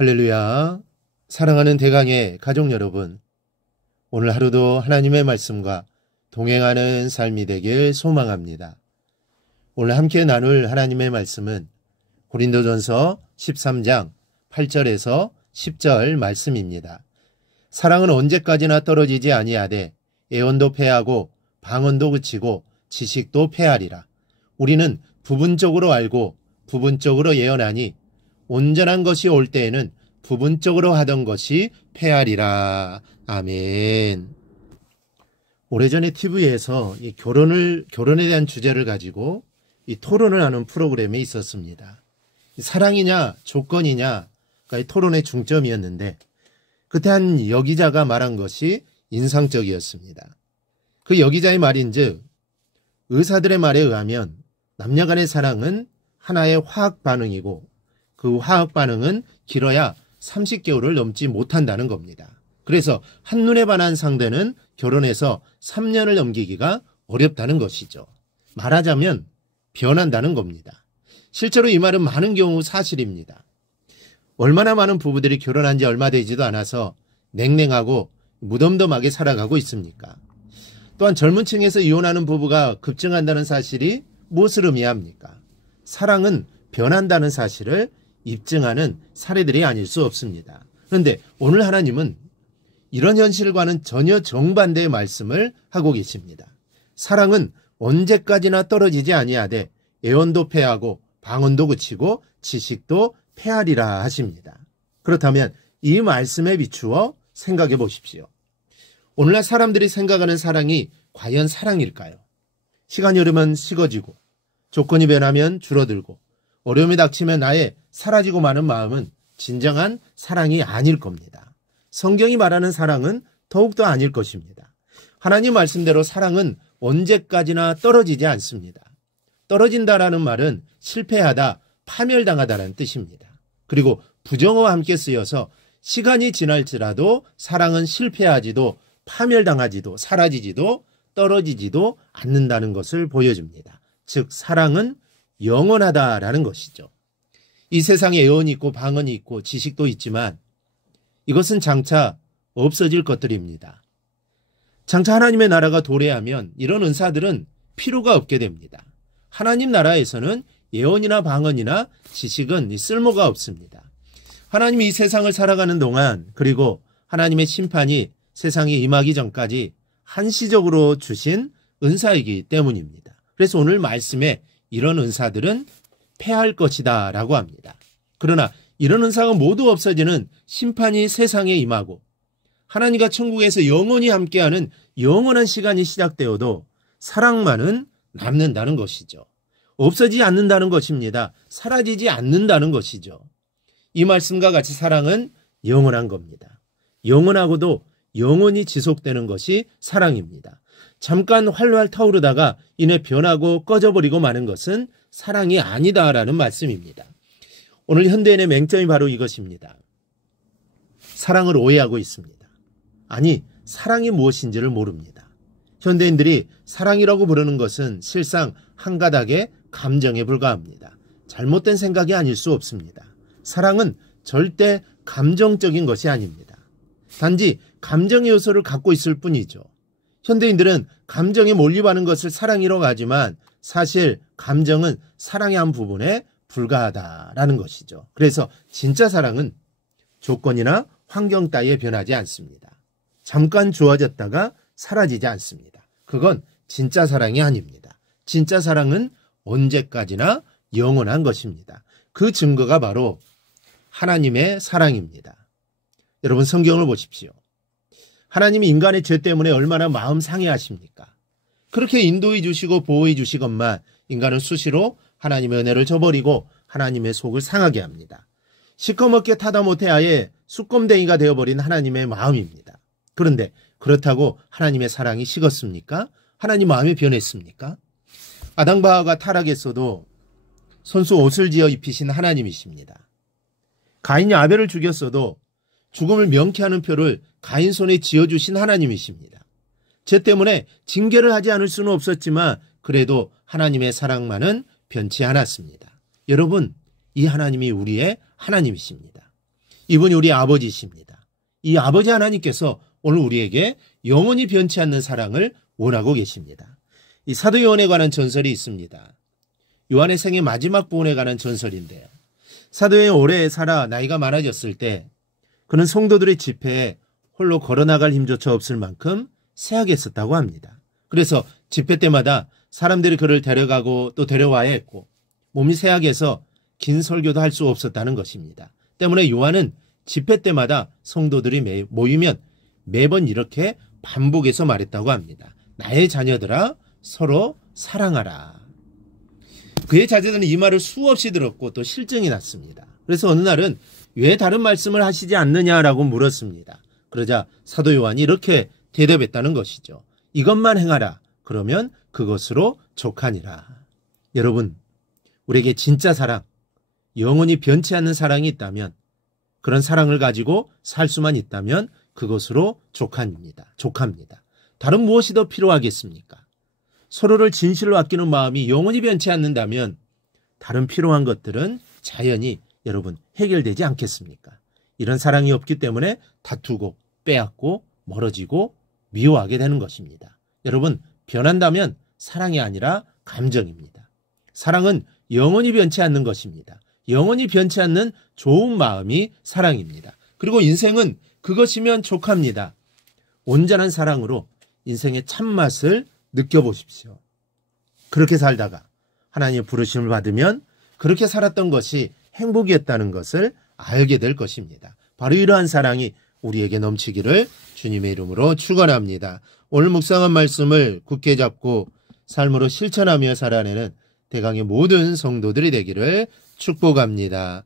할렐루야. 사랑하는 대강의 가족 여러분, 오늘 하루도 하나님의 말씀과 동행하는 삶이 되길 소망합니다. 오늘 함께 나눌 하나님의 말씀은 고린도전서 13장 8절에서 10절 말씀입니다. 사랑은 언제까지나 떨어지지 아니하되 애원도 패하고 방언도 그치고 지식도 패하리라. 우리는 부분적으로 알고 부분적으로 예언하니 온전한 것이 올 때에는 부분적으로 하던 것이 패하리라. 아멘. 오래전에 TV에서 이 결혼에 대한 주제를 가지고 이 토론을 하는 프로그램이 있었습니다. 사랑이냐 조건이냐가 이 토론의 중점이었는데, 그때 한 여기자가 말한 것이 인상적이었습니다. 그 여기자의 말인즉, 의사들의 말에 의하면 남녀 간의 사랑은 하나의 화학 반응이고 그 화학 반응은 길어야 30개월을 넘지 못한다는 겁니다. 그래서 한눈에 반한 상대는 결혼해서 3년을 넘기기가 어렵다는 것이죠. 말하자면 변한다는 겁니다. 실제로 이 말은 많은 경우 사실입니다. 얼마나 많은 부부들이 결혼한 지 얼마 되지도 않아서 냉랭하고 무덤덤하게 살아가고 있습니까? 또한 젊은 층에서 이혼하는 부부가 급증한다는 사실이 무엇을 의미합니까? 사랑은 변한다는 사실을 입증하는 사례들이 아닐 수 없습니다. 그런데 오늘 하나님은 이런 현실과는 전혀 정반대의 말씀을 하고 계십니다. 사랑은 언제까지나 떨어지지 아니하되 애원도 패하고 방언도 그치고 지식도 패하리라 하십니다. 그렇다면 이 말씀에 비추어 생각해 보십시오. 오늘날 사람들이 생각하는 사랑이 과연 사랑일까요? 시간이 흐르면 식어지고 조건이 변하면 줄어들고 어려움이 닥치면 아예 사라지고 마는 마음은 진정한 사랑이 아닐 겁니다. 성경이 말하는 사랑은 더욱더 아닐 것입니다. 하나님 말씀대로 사랑은 언제까지나 떨어지지 않습니다. 떨어진다라는 말은 실패하다, 파멸당하다라는 뜻입니다. 그리고 부정어와 함께 쓰여서 시간이 지날지라도 사랑은 실패하지도 파멸당하지도 사라지지도 떨어지지도 않는다는 것을 보여줍니다. 즉 사랑은 영원하다라는 것이죠. 이 세상에 애원이 있고 방언이 있고 지식도 있지만 이것은 장차 없어질 것들입니다. 장차 하나님의 나라가 도래하면 이런 은사들은 필요가 없게 됩니다. 하나님 나라에서는 예언이나 방언이나 지식은 쓸모가 없습니다. 하나님이 이 세상을 살아가는 동안, 그리고 하나님의 심판이 세상에 임하기 전까지 한시적으로 주신 은사이기 때문입니다. 그래서 오늘 말씀에 이런 은사들은 패할 것이다 라고 합니다. 그러나 이런 은사가 모두 없어지는 심판이 세상에 임하고 하나님과 천국에서 영원히 함께하는 영원한 시간이 시작되어도 사랑만은 남는다는 것이죠. 없어지지 않는다는 것입니다. 사라지지 않는다는 것이죠. 이 말씀과 같이 사랑은 영원한 겁니다. 영원하고도 영원히 지속되는 것이 사랑입니다. 잠깐 활활 타오르다가 이내 변하고 꺼져버리고 마는 것은 사랑이 아니다라는 말씀입니다. 오늘 현대인의 맹점이 바로 이것입니다. 사랑을 오해하고 있습니다. 아니, 사랑이 무엇인지를 모릅니다. 현대인들이 사랑이라고 부르는 것은 실상 한 가닥의 감정에 불과합니다. 잘못된 생각이 아닐 수 없습니다. 사랑은 절대 감정적인 것이 아닙니다. 단지 감정의 요소를 갖고 있을 뿐이죠. 현대인들은 감정에 몰입하는 것을 사랑이라고 하지만 사실 감정은 사랑의 한 부분에 불과하다라는 것이죠. 그래서 진짜 사랑은 조건이나 환경 따위에 변하지 않습니다. 잠깐 좋아졌다가 사라지지 않습니다. 그건 진짜 사랑이 아닙니다. 진짜 사랑은 언제까지나 영원한 것입니다. 그 증거가 바로 하나님의 사랑입니다. 여러분 성경을 보십시오. 하나님이 인간의 죄 때문에 얼마나 마음 상해하십니까? 그렇게 인도해 주시고 보호해 주시건만 인간은 수시로 하나님의 은혜를 저버리고 하나님의 속을 상하게 합니다. 시커멓게 타다 못해 아예 쑥검댕이가 되어버린 하나님의 마음입니다. 그런데 그렇다고 하나님의 사랑이 식었습니까? 하나님 마음이 변했습니까? 아담과 하와가 타락했어도 손수 옷을 지어 입히신 하나님이십니다. 가인이 아벨을 죽였어도 죽음을 명쾌하는 표를 가인 손에 지어주신 하나님이십니다. 죄 때문에 징계를 하지 않을 수는 없었지만 그래도 하나님의 사랑만은 변치 않았습니다. 여러분, 이 하나님이 우리의 하나님이십니다. 이분이 우리 아버지십니다. 이 아버지 하나님께서 오늘 우리에게 영원히 변치 않는 사랑을 원하고 계십니다. 이 사도 요한에 관한 전설이 있습니다. 요한의 생애 마지막 부분에 관한 전설인데요. 사도 요한이 오래 살아 나이가 많아졌을 때 그는 성도들의 집회에 홀로 걸어나갈 힘조차 없을 만큼 쇠약했었다고 합니다. 그래서 집회 때마다 사람들이 그를 데려가고 또 데려와야 했고 몸이 쇠약해서 긴 설교도 할 수 없었다는 것입니다. 때문에 요한은 집회 때마다 성도들이 모이면 매번 이렇게 반복해서 말했다고 합니다. 나의 자녀들아 서로 사랑하라. 그의 자제들은 이 말을 수없이 들었고 또 실증이 났습니다. 그래서 어느 날은 왜 다른 말씀을 하시지 않느냐라고 물었습니다. 그러자 사도 요한이 이렇게 대답했다는 것이죠. 이것만 행하라. 그러면 그것으로 족하니라. 여러분, 우리에게 진짜 사랑, 영원히 변치 않는 사랑이 있다면, 그런 사랑을 가지고 살 수만 있다면 그것으로 족합니다. 다른 무엇이 더 필요하겠습니까? 서로를 진실로 아끼는 마음이 영원히 변치 않는다면 다른 필요한 것들은 자연히 여러분 해결되지 않겠습니까? 이런 사랑이 없기 때문에 다투고 빼앗고 멀어지고 미워하게 되는 것입니다. 여러분, 변한다면 사랑이 아니라 감정입니다. 사랑은 영원히 변치 않는 것입니다. 영원히 변치 않는 좋은 마음이 사랑입니다. 그리고 인생은 그것이면 족합니다. 온전한 사랑으로 인생의 참맛을 느껴보십시오. 그렇게 살다가 하나님의 부르심을 받으면 그렇게 살았던 것이 행복이었다는 것을 알게 될 것입니다. 바로 이러한 사랑이 우리에게 넘치기를 주님의 이름으로 축원합니다. 오늘 묵상한 말씀을 굳게 잡고 삶으로 실천하며 살아내는 대강의 모든 성도들이 되기를 축복합니다.